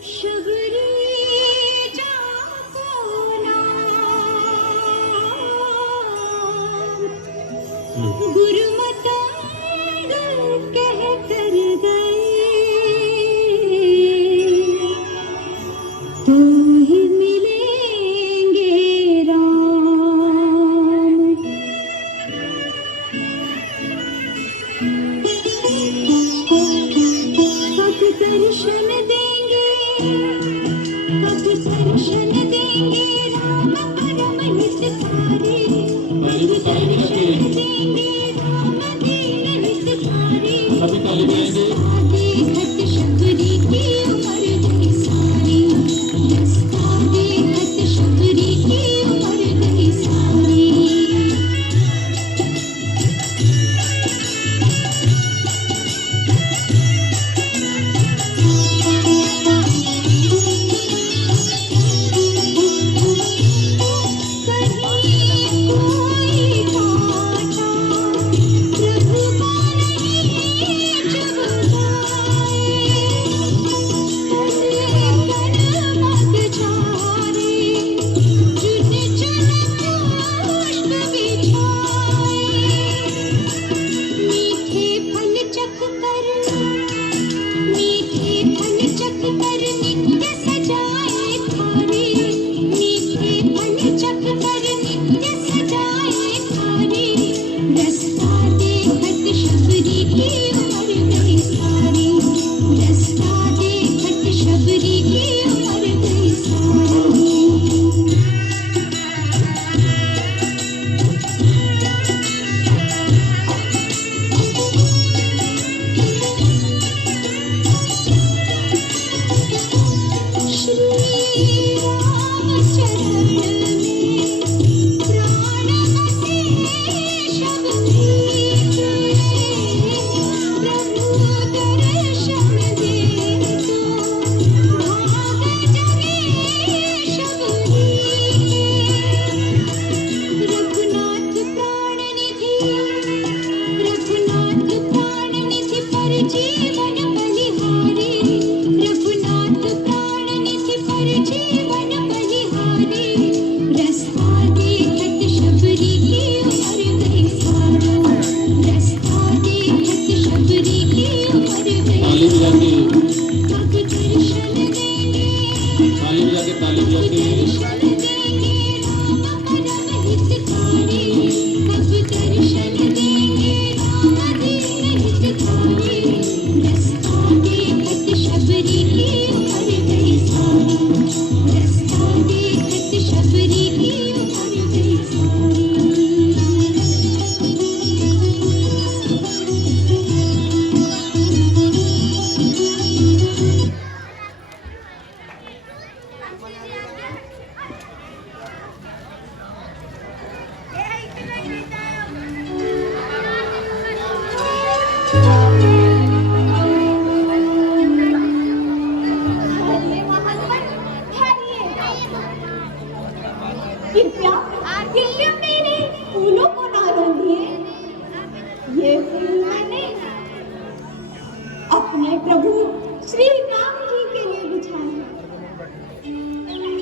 शबरी जाको नाम गुरुमतंग कह कर गए, तू ही मिलेंगे राम। कब दर्शन देंगे, कब दर्शन देंगे राम परम हितकारी, कब दर्शन देंगे राम दीन हितकारी। देखत शबरी की उमर गई सारी, रास्ता देखत शबरी की उमर गई सारी।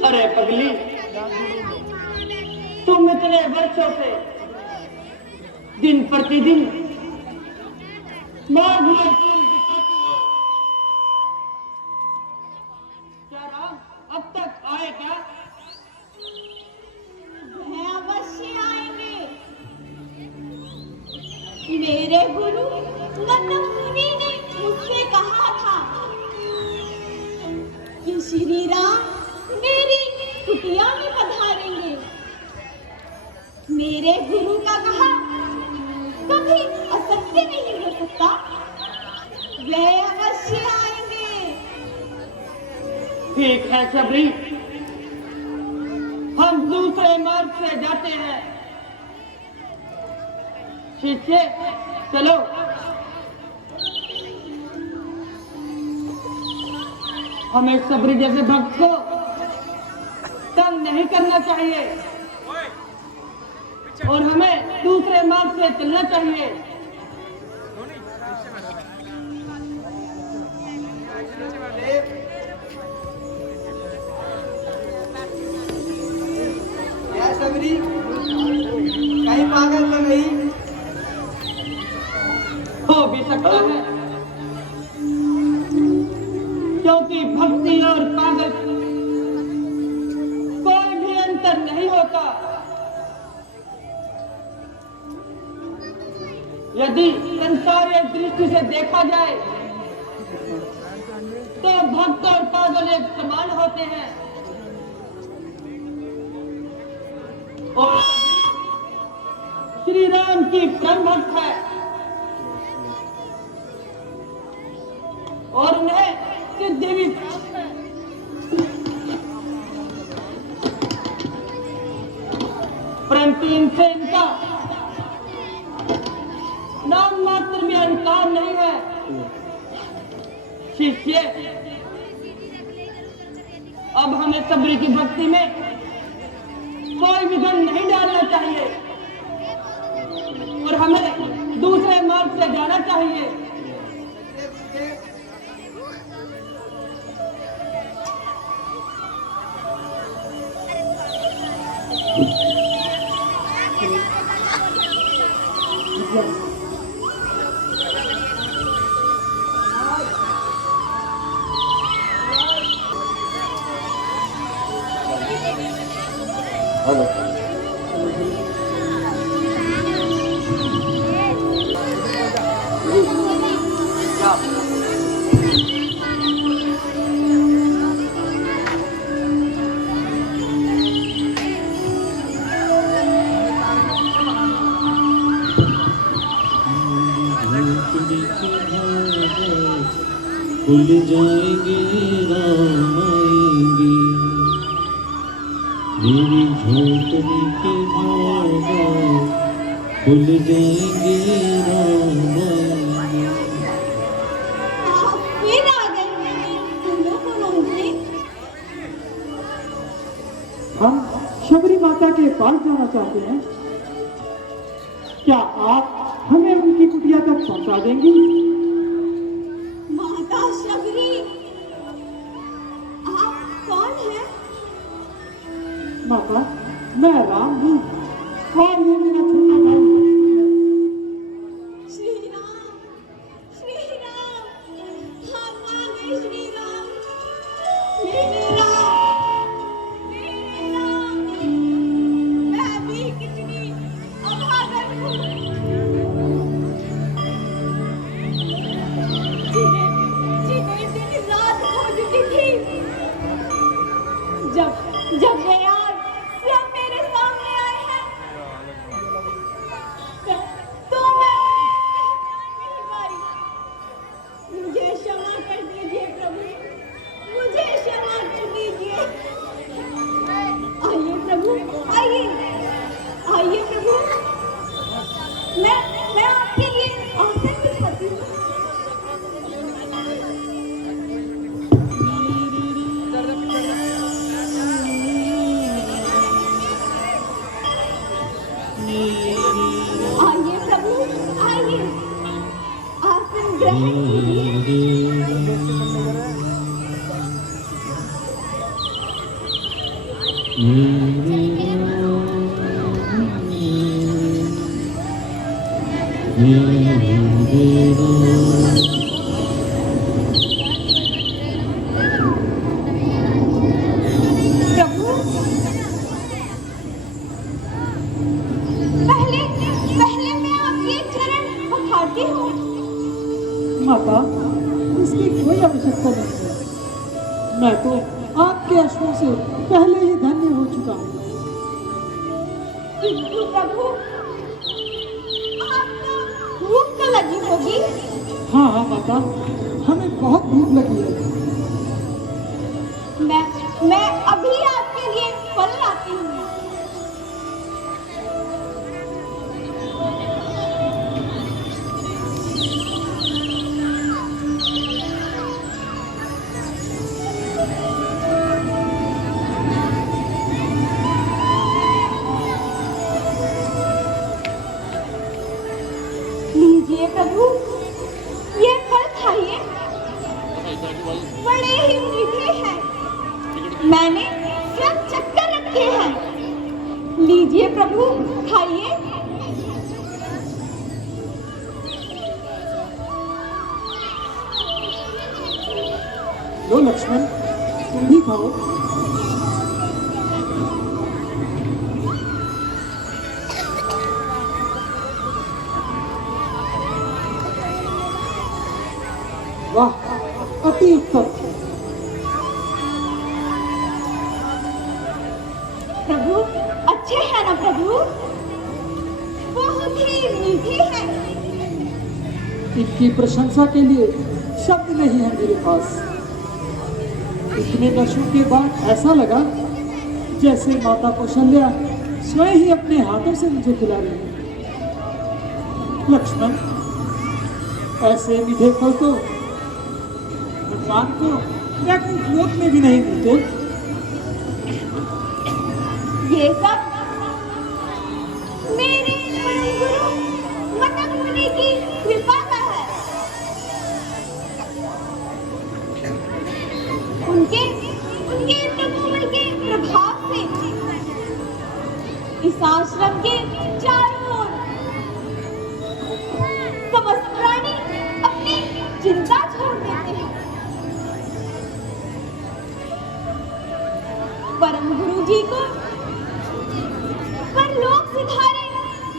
अरे पगली, तुम इतने वर्षों से दिन प्रतिदिन मार मार फूल दिखाती हो, क्या राम अब तक आए क्या? वह अवश्य आएंगे। मेरे गुरु मनमुनि ने मुझसे कहा था कि श्री राम मेरी कुटिया में पधारेंगे। मेरे गुरु का कहा कभी असत्य नहीं हो सकता। वे अवश्य आएंगे। ठीक है शबरी, हम दूसरे मार्ग से जाते हैं। शिष्य चलो। हमें शबरी जैसे भक्त को तंग नहीं करना चाहिए और हमें दूसरे मार्ग से चलना चाहिए। सबरी, कहीं पागल तो नहीं? हो भी सकता है, क्योंकि भक्ति और पागल कोई भी अंतर नहीं होता। यदि संसारीय दृष्टि से देखा जाए तो भक्त और पागल एक समान होते हैं। और श्री राम की परम भक्त है और उन्हें सिद्धि भी प्राप्त है। परंतु इनसे इनका नाम मात्र में अहंकार नहीं है। शिष्य, अब हमें सबरी की भक्ति में कोई विघन नहीं डालना चाहिए और हमें दूसरे मार्ग से जाना चाहिए। खुल जाएंगे राम आएंगे, मेरी झोंपड़ी के धागा खुल जाएंगे राम आएंगे। आप फिर आ गए फूलों को रोकने। हम शबरी माता के पास जाना चाहते हैं। क्या आप हमें उनकी कुटिया तक पहुंचा देंगी? माता शबरी, आप कौन हैं? माता, मैं राम हूँ और ये मेरा छोटा भाई है। श्री राम, हम आ गए श्री राम, मेरे राम, मैं भी कितनी अभागन हूँ, जिन्हें दिन रात खोजती थी। जब वे आज स्वयं मेरे सामने आए हैं, तो मैं पहचान नहीं पाई। मुझे क्षमा कर दीजिए प्रभु, मुझे क्षमा कर दीजिए। आइए प्रभु, आइए प्रभु, मैं आपके लिए आसन बिछाती हूँ। आइए प्रभु, आइए, आसन ग्रहण कीजिए। प्रभु, पहले मैं आपके चरण पखारती हूँ। माता, इसकी कोई आवश्यकता नहीं है। मैं तो आपके अश्वों से पहले ही धन्य हो चुका हूँ। किंतु प्रभु, आपको भूख तो लगी होगी। हाँ हाँ माता, हमें बहुत भूख लगी है। मैं अभी आपके लिए फल लाती हूँ। लीजिए प्रभु, ये फल खाइए, बड़े ही मीठे हैं। मैंने स्वयं चक्कर रखे हैं, लीजिए। ये प्रभु खाइए। लो लक्ष्मण, तुम भी खाओ। वाह, अति उत्तम। प्रभु अच्छे हैं ना प्रभु? बहुत ही मीठे हैं। इनकी प्रशंसा के लिए शब्द नहीं है मेरे पास। इतने वर्षों के बाद ऐसा लगा जैसे माता कौशल्या स्वयं ही अपने हाथों से मुझे खिला रही है। लक्ष्मण, ऐसे मीठे फल तो भगवान को वैकुंठ लोक में भी नहीं मिलते। ये सब मेरे परम गुरु मतंग मुनि की कृपा का है। उनके तपोबल के प्रभाव से इस आश्रम के चारों ओर समस्त प्राणी अपनी चिंता छोड़ देते हैं। परम गुरु जी को परलोक सिधारे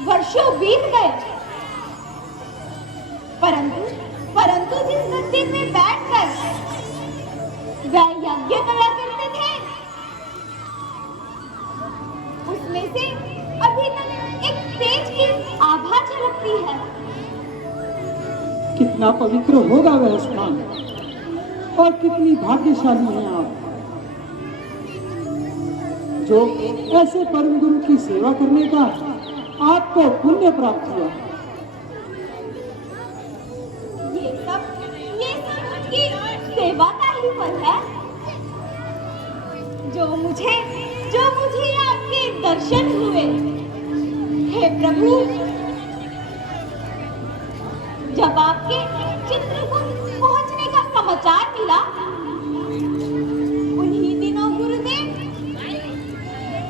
वर्षों बीत गए, परंतु जिस मंदिर में बैठकर वह यज्ञ करा करते थे, उसमें से अभी तक एक तेज की आभा झलकती है। कितना पवित्र होगा वह स्थान, और कितनी भाग्यशाली हैं आप जो ऐसे परम गुरु की सेवा करने का आपको पुण्य प्राप्त हुआ। ये सब उनकी सेवा का ही फल है। जो मुझे आपके दर्शन हुए, हे प्रभु। जब आपके चित्रकूट पहुंचने का समाचार मिला, उन्हीं दिनों गुरुदेव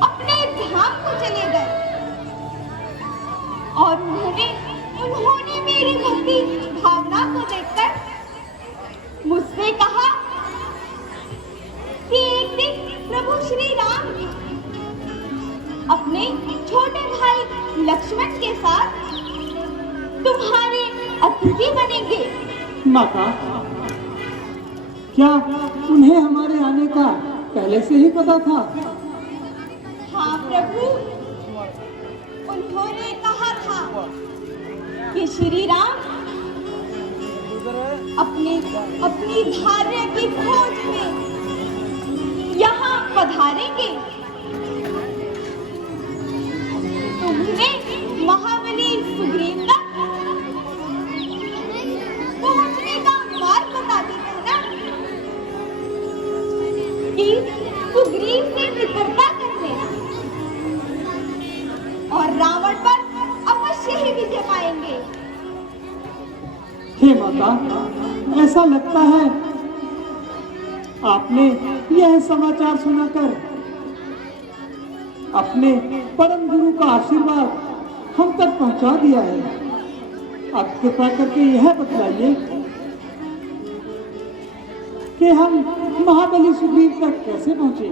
अपने धाम को चले गए और उन्होंने मेरी भक्ति भावना को देखकर मुझसे कहा कि एक दिन प्रभु श्री राम अपने छोटे भाई लक्ष्मण के साथ तुम्हारे अतिथि बनेंगे। माता, क्या उन्हें हमारे आने का पहले से ही पता था? हाँ प्रभु, उन्होंने कहा था कि श्री राम अपनी धार्य की खोज में यहाँ पधारेंगे। तुम्हें महाबली सुग्रीव तक पहुंचने का मार्ग बता देते हैं ना, कि सुग्रीव से मित्रता कर लेना और रावण पर अवश्य ही विजय पाएंगे। हे माता, ऐसा लगता है आपने यह समाचार सुनाकर अपने परम गुरु का आशीर्वाद हम तक पहुंचा दिया है। अब कृपा करके यह बतलाइए कि हम महाबली सुग्रीव तक कैसे पहुंचे?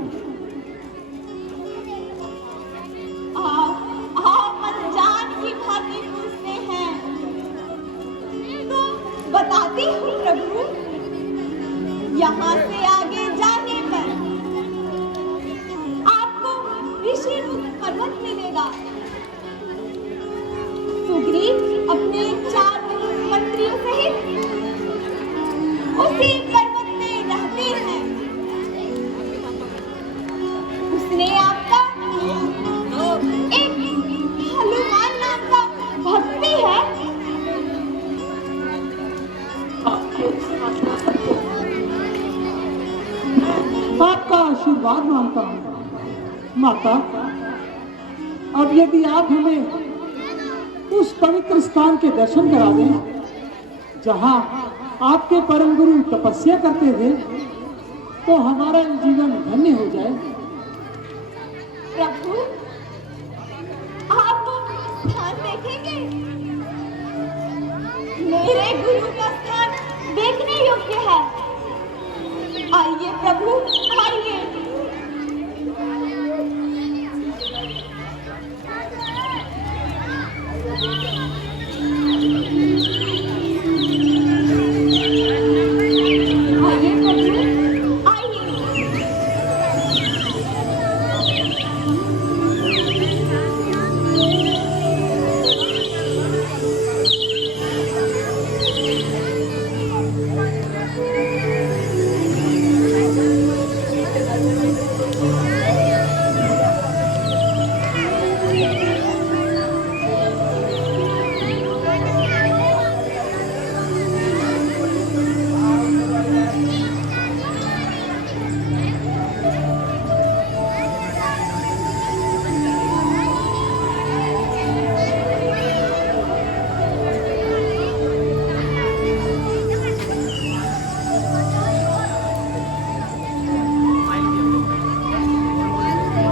आप अनजान की भांति पूछते हैं, तो बताती हूँ प्रभु। यहाँ से आगे जाने पर आपको ऋषिमुख पर्वत मिलेगा। सुग्रीव अपने 4 मंत्रियों सहित उसी पर्वत में रहते हैं। उसने आपका एक हनुमान नाम का भक्ति है। आपका आशीर्वाद मांगता हूँ माता। अब यदि आप हमें उस पवित्र स्थान के दर्शन करा दें जहाँ आपके परम गुरु तपस्या करते थे, तो हमारा जीवन धन्य हो जाए। प्रभु, योग्य है। आइए प्रभु, आइए। आइए प्रभु, आइए।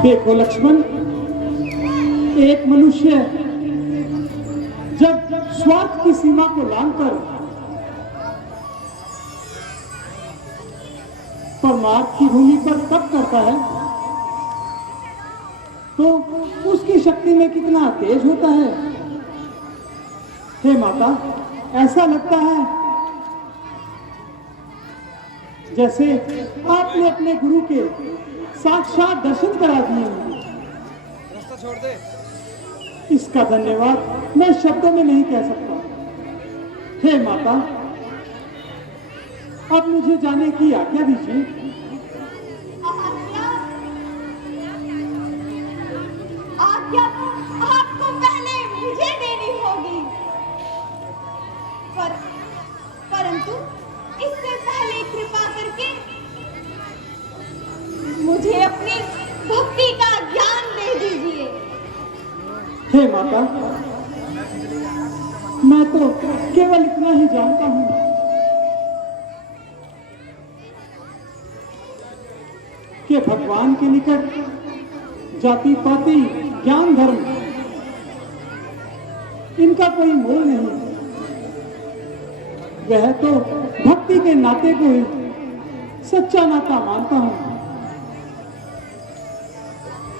देखो लक्ष्मण, एक मनुष्य जब स्वार्थ की सीमा को लांघकर परमार्थ की भूमि पर तप करता है तो उसकी शक्ति में कितना तेज होता है। हे माता, ऐसा लगता है जैसे आपने अपने गुरु के साक्षात दर्शन करा दिए। रास्ता छोड़ दे। इसका धन्यवाद मैं शब्दों में नहीं कह सकता। हे माता, अब मुझे जाने की आज्ञा दीजिए। आज्ञा आपको पहले मुझे देनी होगी, परंतु इससे पहले कृपा करके मुझे अपनी भक्ति का ज्ञान दे दीजिए। हे माता, मैं तो केवल इतना ही जानता हूं कि भगवान के निकट जाति पाति ज्ञान धर्म इनका कोई मोल नहीं। वह तो भक्ति के नाते को ही सच्चा नाता मानता हूं।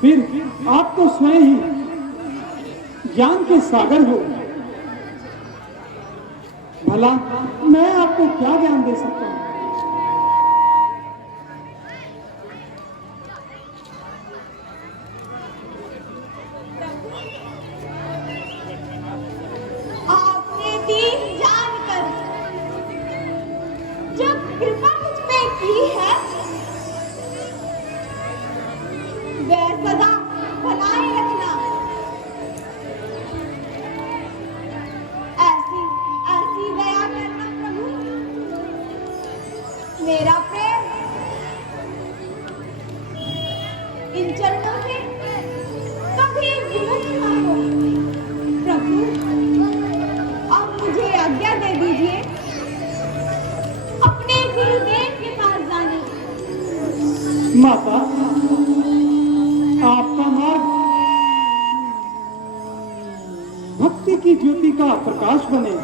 फिर आप तो स्वयं ही ज्ञान के सागर हो, भला मैं आपको क्या ज्ञान दे सकता हूं। आपने दीन जानकर जब कृपा मुझ पे की है, वह सदा बनाए रखना। ऐसी ऐसी दया करना प्रभु। मेरा प्रेम इन चरणों से कभी विमुख ना हो। प्रभु, अब मुझे आज्ञा दे दीजिए अपने गुरुदेव के पास जाने। माता, आपका मार्ग भक्ति की ज्योति का प्रकाश बने।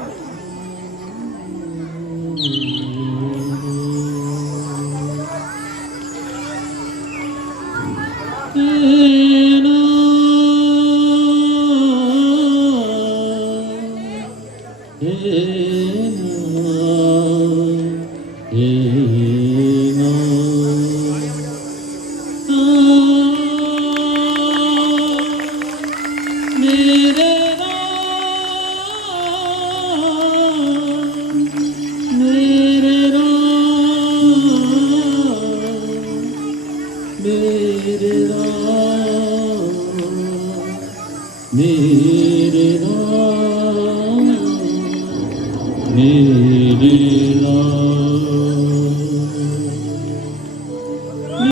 मेरे